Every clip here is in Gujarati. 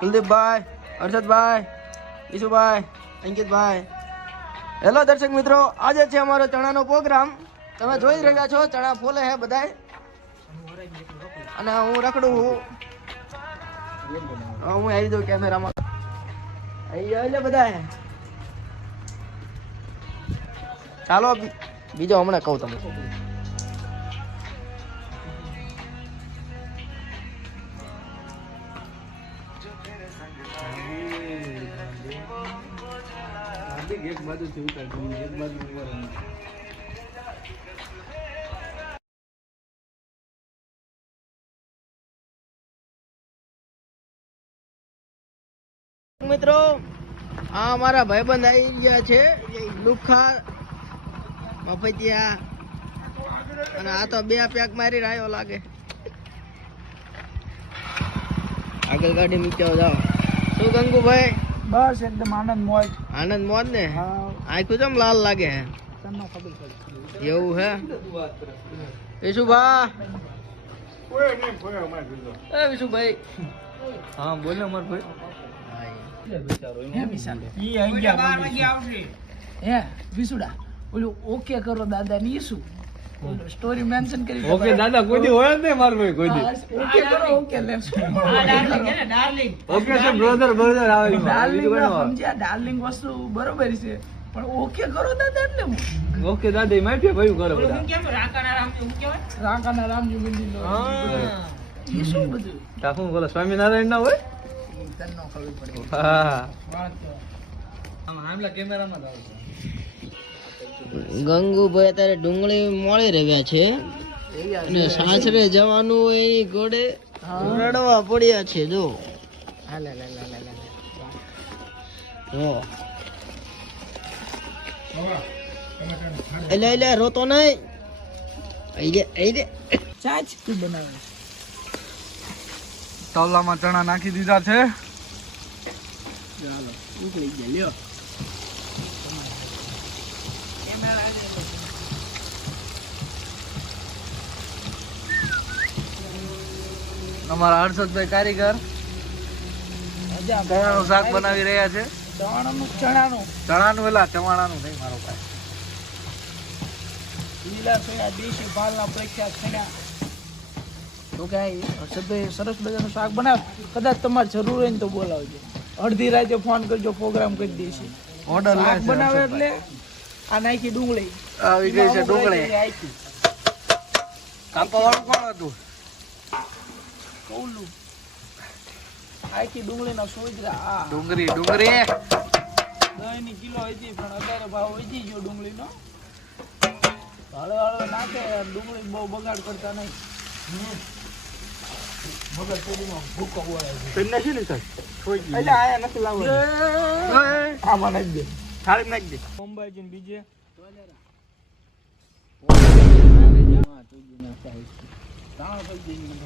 કુલદીપભાઈ, હર્ષદભાઈ, ઈશુભાઈ, અંકિતભાઈ. હેલો દર્શક મિત્રો, આજે છે અમારો ચણાનો પ્રોગ્રામ. તમે જોઈ રહ્યા છો ચણા ફોલે હે બધાય, અને હું રખડું હું આવી દઉં કેમેરામાં. એટલે બધા ચાલો બીજો હમણાં કહું તમને. એક બાજુથી ઉતાર એક બાજુ મિત્રો, આ અમારા ભાઈબંધ આવી ગયા છે, લુખા મફતિયા, અને આ તો બે પેક મારી રહ્યો લાગે. આગળ ગાડી મૂક્યો જાઓ. શું ગંગુભાઈ? બસ એકદમ આનંદ મોજ. આનંદ મોજ ને? આખું ચમ લાલ લાગે હે? એવું હે? વિશુભા, વિશુભાઈ. હા બોલે અમાર ભાઈ. ઓકે કરો દાદા ની શું સ્ટોરી મેન્શન કરી. ઓકે દાદા કોઈ દી હોય જ નહીં માર ભાઈ કોઈ દી. ઓકે કરો ઓકે ડાર્લિંગ ઓકે છે બ્રધર બ્રધર આવે. સમજ્યા ડાર્લિંગ વસ્તુ બરોબર છે, પણ ઓકે કરો દાદા એટલે હું ઓકે દાદા માફી ભયું કરે બધા. રાકાના રામજી મંદિર નો એ શું બધું ટાફું બોલો સ્વામિનારાયણ ના હોય. તને ખબર પડે. હા આમલા કેમેરામાં જ આવશે. ગંગુભાઈ અત્યારે ડુંગળી મોળી રહ્યા છે, અને સાસરે જવાનું હોય એની ઘોડે રડવા પડ્યા છે. જો એટલે રોતો નહીં. ચાચ તું બનાવે. તવલામાં ચણા નાખી દીધા છે. ચાલો ઉકળી ગયા લ્યો. અમારા હર્ષદભાઈ કારીગર ચણાનું શાક બનાવી રહ્યા છે. ચણાનું એલા ચવાણાનું નહીં મારો ભાઈ. લીલા સોયા દેશી ભાલના પ્રખ્યાત ખણ્યા. તો કે હર્ષદભાઈ સરસ મજાનું શાક બનાવ. કદાચ તમારે જરૂર હોય ને તો બોલાવજો. અડધી રાતે ફોન કરજો, પ્રોગ્રામ કરી દઈશું. ઓર્ડર શાક બનાવે એટલે આ નાખી ડુંગળી આવી ગઈ છે. ડુંગળી કાપવા વાળું કોણ હતું? કૌલું આખી ડુંગળીના સોજરા. આ ડુંગળી દહીંની કિલો હતી, પણ અત્યારે ભાવ વધી ગયો ડુંગળીનો. હળવે હળવે નાખે. ડુંગળી બહુ બગાડ કરતા નહીં. મગર શેરીમાં ભૂકો બોલાય છે. એટલે આયા નથી લાવવા. આમાં નાખી દે. થાળી નાખી દે. અંબાજી ને બીજે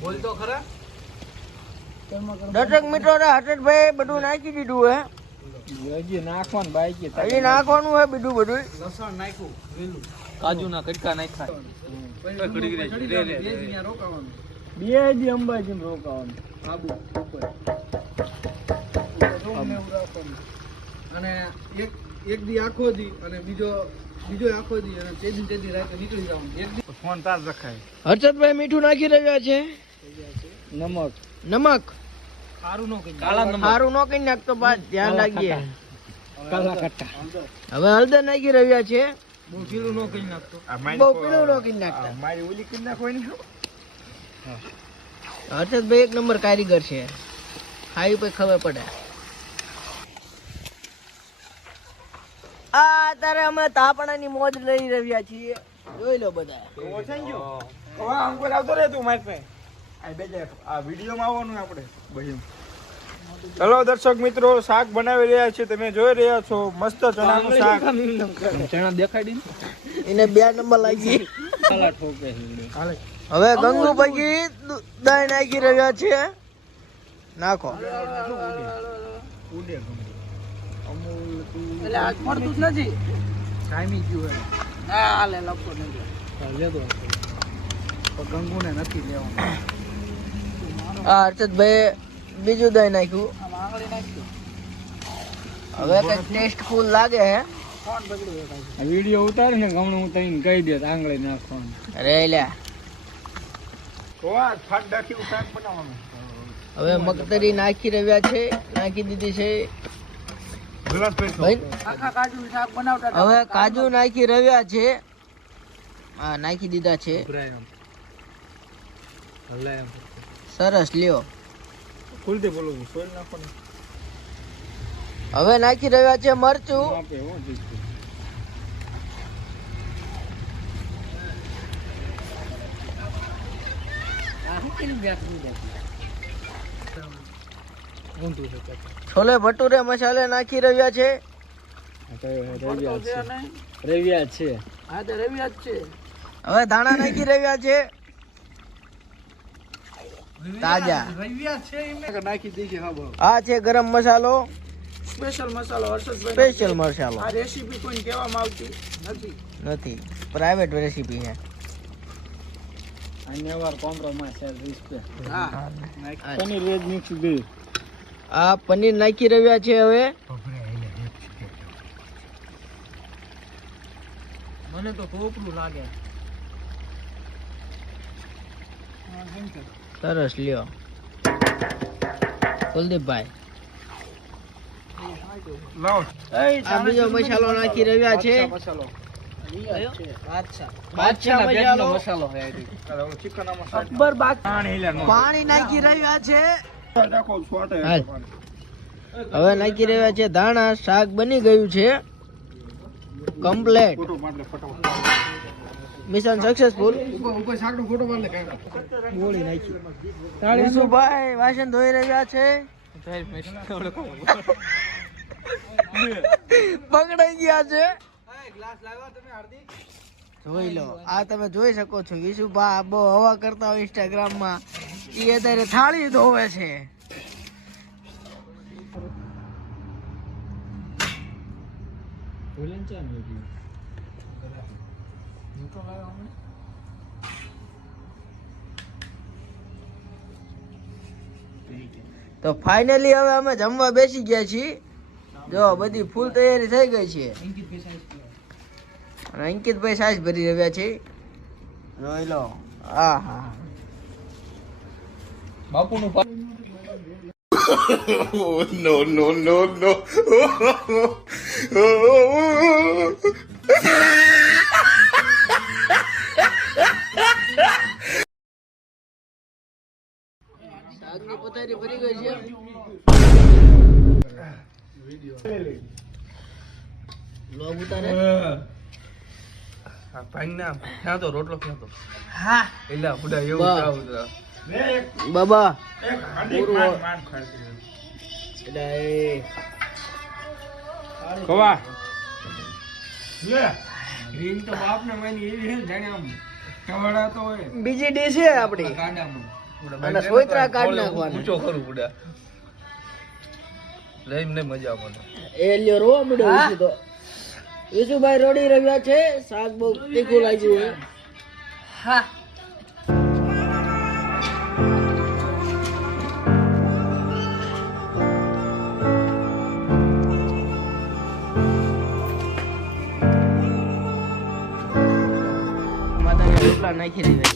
બોલ તો ખરા. દર્શક મિત્રો, હર્ષદભાઈ બધું નાખી દીધું હે. હજી નાખવાનું બાકી. હજી નાખવાનું હે બધું. લસણ નાખ્યું લીલું. કાજુના કટકા નાખ્યા. બે હજી અંબાજી રોકાવાનું. અને એક દી આખો દી અને બીજો આખો દી, અને તેદી રાતે નીકળી જવાનું. એક દી ફોન તાર રખાય. હર્ષદભાઈ મીઠું નાખી રહ્યા છે. નમક સારું નો કઈ. સારું ન કઈ નાખતો, બાદ ધ્યાન રાખીએ. કાલા કટ્ટા. હવે હળદર નાખી રહ્યા છે. બહુ પીળું નો કઈ નાખતો. બહુ પીળું ન કઈ નાખતા. મારી ઓલી કઈ નાખવાની. હર્ષદભાઈ એક નંબર કારીગર છે. ખાઈ પછી ખબર પડે. આ તારે અમે તાપણાની મોજ લઈ રહ્યા છીએ. જોઈ લો બધા. અંકુર આવતો રે તું મારી પાસે. આ વિડીયોમાં આવવાનું આપણે ભાઈ. ચલો દર્શક મિત્રો, શાક બનાવી રહ્યા છે. તમે જોઈ રહ્યા છો મસ્ત ચણાનું શાક. ચણા દેખાડી એને 2 નંબર લાગી. હવે ગંગુભાઈ દહીં નાખી રહ્યા છે. નાખો. એટલે આજ પડતું જ નથી. કાયમી ગયું હે. ના હાલે લખો નહીં. લેતો ગંગુને નથી લેવાનું. આ હર્ષદભાઈ બીજું દહીં નાખ્યું. આમ આંગળી નાખજો. હવે કઈક ટેસ્ટફુલ લાગે હે. ફોન બગડી ગયો કાંઈ. વિડીયો ઉતારે ને ગમણું હું તઈને કહી દે આંગળી નાખવાનું. અરે લ્યા ફાટડાથી શાક બનાવવાનું. હવે મગતરી નાખી રહ્યા છે, નાખી દીધી છે ભાઈ. આખા કાજુનું શાક બનાવતા હતા. હવે કાજુ નાખી રહ્યા છે. હા નાખી દીધા છે. સરસ લ્યો. ખુલતે બોલો સોલ નાખવાનું. હવે નાખી રહ્યા છે મરચું. આપે હો દીકરી. ઊંધું છે કાકા. છોલે ભટુરે મસાલે નાખી રહ્યા છે. પડતો છે નહીં. રવિયા છે. હા તો રવિયા જ છે. હવે ધાણા નાખી રહ્યા છે તાજા. રવિયા છે એમ નાખી દઈશું હા બહુ. આ છે ગરમ મસાલો, સ્પેશિયલ મસાલો હર્ષદભાઈ. સ્પેશિયલ મસાલો. આ રેસીપી કોઈને કહેવામાં આવતી નથી. નથી, પ્રાઇવેટ રેસીપી છે. Never compromise cell respect. હા. પનીર વેજ મિક્સ બે. આ પનીર નાખી રહ્યા છે. હવે મને તો કોકરું લાગે. સરસ લ્યો કુલદીપભાઈ. લાવ. આ બીજો મસાલો નાખી રહ્યા છે. મસાલો. બાદશાહ મસાલો. મસાલો હે ચિકન મસાલો. અકબર બાદ પાણી નાખી રહ્યા છે. નાખો છોટે. હાલ. હવે નાખી રહ્યા છે ધાણા. શાક બની ગયું છે કમ્પ્લેટ. ફોટો પાડ લે ફટાફટ. Mission successful. ઉપર શાકનો ફોટો પાડ લે કાકા. ગોળી નાખી. વિશુભાઈ વાસણ ધોઈ રહ્યા છે. પકડાઈ ગયા છે. જોઈ લો, આ તમે જોઈ શકો છો વિશુભા બહુ હવા કરતા હોય ઇન્સ્ટાગ્રામ માં. એ અત્યારે થાળી ધોવે છે. તો ફાઇનલી હવે અમે જમવા બેસી ગયા છીએ. જો બધી ફૂલ તૈયારી થઈ ગઈ છે અને અંકિતભાઈ સાસ ભરી રહ્યા છે. જોઈ લો. હા હા બાપુનું no, no, no, no. શાકની પથારી ભરી ગઈ છે. લોગ ઉતારે. ક્યાં તો રોટલો ક્યાં તો હા એલા બુડા એવું વાહ. થાવું બાબા એક પૂરું. માન એટલે એ કવા લે ગ્રીન તો બાપ ને માની એવી હે જાણે આમ કવડા તો હોય બીજી ડીશ છે આપણી. ગાડામાં અને સોયત્રા કાઢ નાખવાના. ઊંચો કરું બુડા લઈને ને મજા પડે એ લ્યો રોવા મળ્યો વિશુ તો. વિશુભાઈ રોડી રહ્યા છે. શાક બહુ તીખું લાગ્યું છે. હા માતાજી રોટલા નાખી દીધા